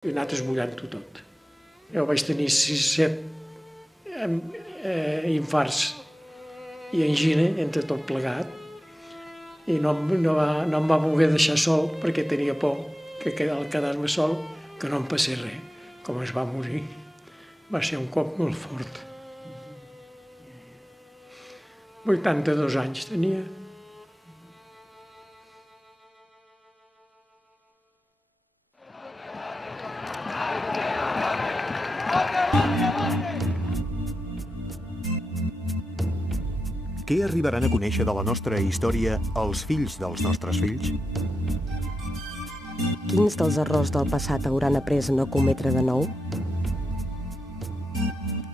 I he anat esmullant-ho tot. Jo vaig tenir 6-7 infarts i angina entre tot plegat i no em va voler deixar sol perquè tenia por que al quedar-me sol que no em passés res. Com es va morir, va ser un cop molt fort. 82 anys tenia. Què arribaran a conèixer de la nostra història els fills dels nostres fills? Quins dels errors del passat hauran après a no cometre de nou?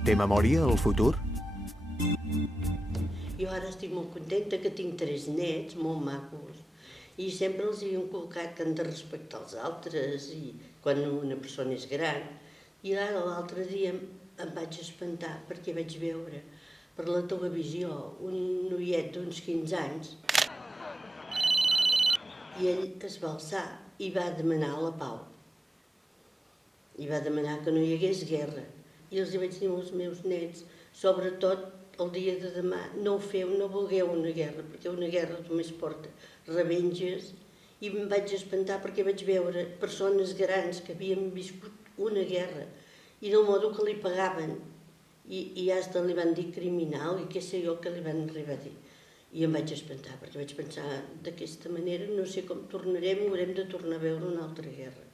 Té memòria el futur? Jo ara estic molt contenta que tinc 3 nets molt macos i sempre els he inculcat que han de respectar els altres i quan una persona és gran. I ara l'altre dia em vaig espantar perquè vaig veure per la televisió un noiet d'uns 15 anys i ell es va alçar i va demanar la pau. I va demanar que no hi hagués guerra. I els vaig dir als meus nets, sobretot el dia de demà, no ho feu, no vulgueu una guerra, perquè una guerra només porta revenges. I em vaig espantar perquè vaig veure persones grans que havien viscut una guerra i del modo que li pagaven. I hasta li van dir criminal i què sé jo que li van arribar a dir. I em vaig espantar perquè vaig pensar d'aquesta manera no sé com tornarem, haurem de tornar a veure una altra guerra.